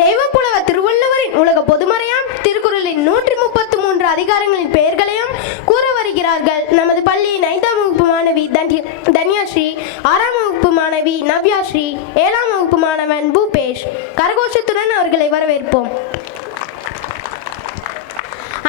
தெய்வப்புலவர் திருவள்ளுவரின் உலக பொதுமறையாம் திருக்குறளின் 133 அதிகாரங்களின் பெயர்களையும் கூற வருகிறார்கள். நமது பள்ளியின் 5ஆம் வகுப்பு மாணவி தன்யாஸ்ரீ, 6ஆம் வகுப்பு மாணவி நவ்யாஸ்ரீ, 7ஆம் வகுப்பு மாணவன் பூபேஷ். கரகோஷத்துடன் அவர்களை வரவேற்போம்.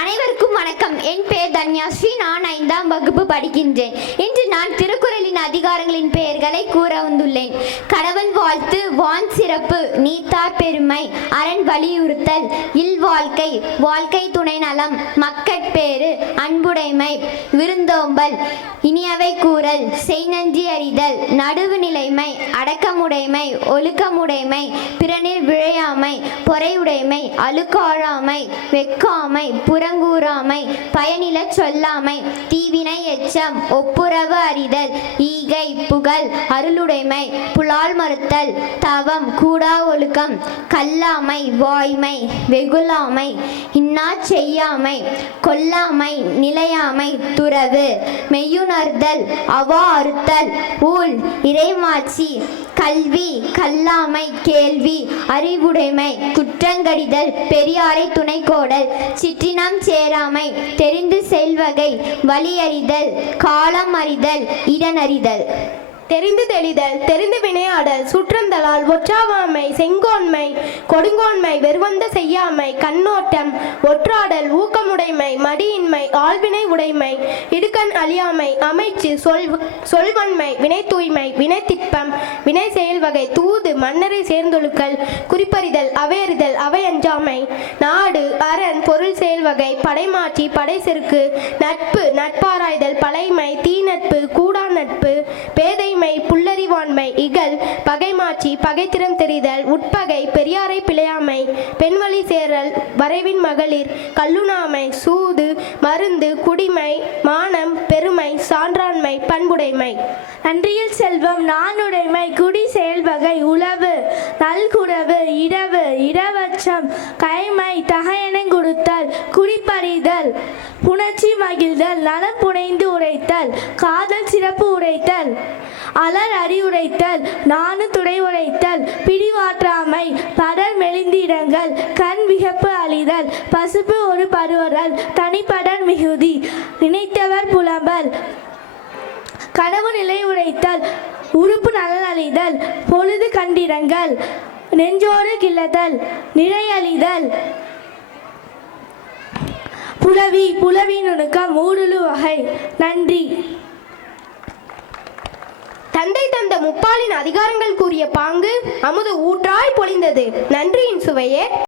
அனைவருக்கும் வணக்கம். என் பெயர் தன்யாஸ்ரீ. நான் 5ஆம் வகுப்பு படிக்கின்றேன். இன்று நான் திருக்குறளின் அதிகாரங்களின் பெயர்களை கூற வந்துள்ளேன். கடவுள் வாழ்த்து, வான் சிறப்பு, நீத்தார் பெருமை, அரண் வலியுறுத்தல், இல்வாழ்க்கை, வாழ்க்கை துணை நலம், மக்கட்பேறு, அன்புடைமை, விருந்தோம்பல், இனியவை கூறல், செய்நன்றி அறிதல், நடுவு நிலைமை, அடக்கமுடைமை, ஒழுக்கமுடைமை, பிறனில் விழையாமை, பொறையுடைமை, அழுக்காழாமை, வெக்காமை, புறங்கூறாமை, பயனிலச் சொல்லாமை, தீவினை எச்சம், ஒப்புரவு அறிதல், ஈகை, புகழ், அருளுடைமை, புலால் மறுத்தல், தவம், கூடா ஒழுக்கம், கல்லாமை, வாய்மை, வெகுளாமை, இன்னா செய்யாமை, கொல்லாமை, நிலையாமை, துறவு, மெய்யுணர்தல், அவா அறுத்தல், ஊழ், இறைமாட்சி, கல்வி, கல்லாமை, கேள்வி, அறிவுடைமை, குற்றங்கடிதல், பெரியாரை துணை கோடல், சிற்றினம் சேராமை, தெரிந்து செல்வகை, வழியறிதல், காலம் அறிதல், இடனறிதல். தெரிந்து தெளிதல், தெரிந்து வினையாடல், சுற்றந்தலால், ஒற்றாவாமை, செங்கோன்மை, கொடுங்கோன்மை, வெறுவந்த செய்யாமை, கண்ணோட்டம், ஒற்றாடல், ஊக்கமுடைமை, மடியின்மை, ஆள்வினை உடைமை, இடுக்கண் அழியாமை, அமைச்சு, சொல்வன்மை, வினை தூய்மை, வினை திட்பம், வினை செயல்வகை, தூது, மன்னரை சேர்ந்தொழுக்கல், குறிப்பறிதல், அவையறிதல், அவையஞ்சாமை, நாடு, அரண், பொருள் செயல்வகை, படைமாற்றி, படை செருக்கு, நட்பு, நட்பாராய்தல், பழைமை, தீநட்பு, கூடா நட்பு, பேதை, புல்லறிவாண்மை, இகல், பகைமாட்சி, பகைத்திறம் தெரிதல், உட்பகை, பெரியாரை பிழையாமை, பெண்வழி சேரல், வரைவின் மகளிர், கல்லுணாமை, சூது, மருந்து, குடிமை, மானம், பெருமை, சான்றாண்மை, பண்புடைமை, நன்றியில் செல்வம், நானுடைமை, குடி செயல்வகை, உளவு, நல்குறவு, இரவு, இரவச்சம், கைமை, தகையென கொடுத்தல், குறிப்பறிதல், புணர்ச்சி மகிழ்தல், நலம் புனைந்து உரைத்தல், காதல் சிறப்பு உரைத்தல், அலர் அறிவுரைத்தல், நானு துடை உரைத்தல், பிடிவாற்றாமை, படர் மெலிந்திடங்கள், கண் விகப்பு அழிதல், பசுப்பு ஒரு பருவரல், தனிப்படர் மிகுதி, நினைத்தவர் புலம்பல், கனவு நிலை உரைத்தல், உறுப்பு நலன் அழிதல், பொழுது கண்டிரங்கள், நெஞ்சோடு கிள்ளதல், நிறையழிதல், புலவி நுணுக்கம், ஊடுழு வகை. நன்றி. தந்தை தந்த முப்பாலின் அதிகாரங்கள் கூறிய பாங்கு அமுது ஊற்றாய் பொழிந்தது. நன்றியின் சுவையே.